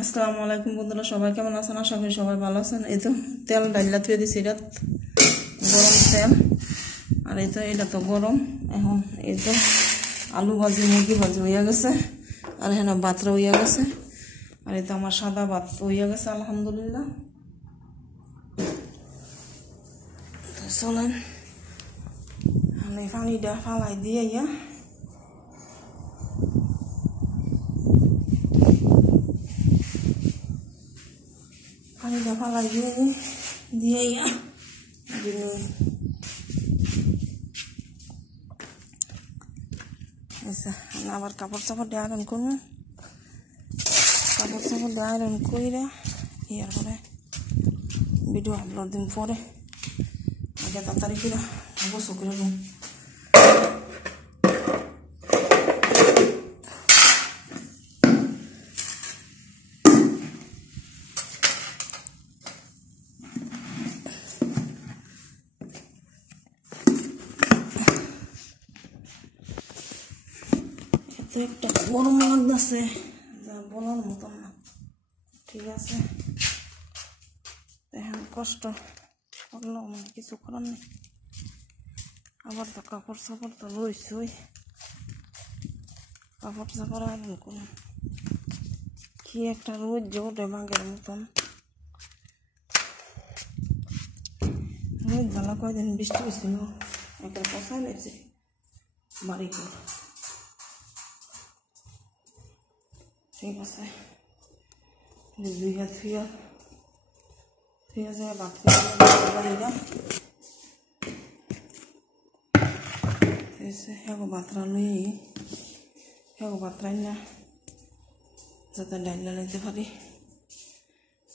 আসসালামু আলাইকুম বন্ধুরা, সবাই কেমন আছেন? আশা করি সবাই ভালো আছেন। এই তো তেল ডাইলা থুয়ে দিছি, এটা গরম তেল, আর এই তো এটা তো গরম। এখন এই তো আলু ভাজি মুরগি ভাজি হইয়া গেছে, আর এখানে ভাতরা হইয়া গেছে, আর এই তো আমার সাদা ভাত হইয়া গেছে আলহামদুলিল্লাহ। চলেন আমি পানিটা ফালাই দিয়ে পানিটা ফালাই দিয়ে আচ্ছা, আবার কাপড় চাপড় দিয়ে আয়রন করবো। কাপড় চাপড় দিয়ে আয়রন করে ইয়ার পরে ভিডিও আপলোড দিন পরে আগে তাড়াতাড়ি করে গোসল করে নেব। একটা গরম লাগতেছে, যা বলার মতন না। ঠিক আছে, এখন কষ্ট করলেও মানে কিছু করার নেই। আবার তো কাপড় চাপড় তো রয়েছই, কাপড় চাপড় আয়রন করুন। কি একটা রোদ যে ওঠে বাঘের মতন। রোদ ভালো কয়দিন বৃষ্টি হয়েছিল, একটা পচাই লেগেছে বাড়ি করে। ঠিক আছে, দুই হাত থুয়া যায় ভাত বাড়িটা হেগো ভাতরা লই হেগো ভাতরাই না যাতে ডাইলা লাইতে পারি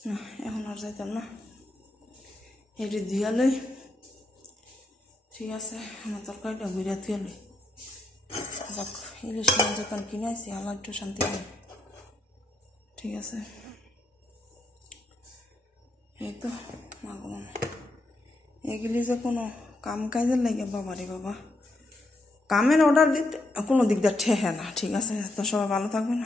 না। এখন আর যাইতাম না, এটি ধুয়া লই। ঠিক আছে, আমার তরকারিটা ঘুরিয়া থুয়া লই। যাক, ইলিশ মাছ যখন কিনে আসি আল্লাহ একটু শান্তি পাই। ঠিক আছে, এই তো মাগমন এগুলি যে কোনো কাম কাজের লাগে বাবারে বাবা, কামের অর্ডার দিতে কোনো দিকদার ঠেহে না। ঠিক আছে, তো সবাই ভালো থাকবেন।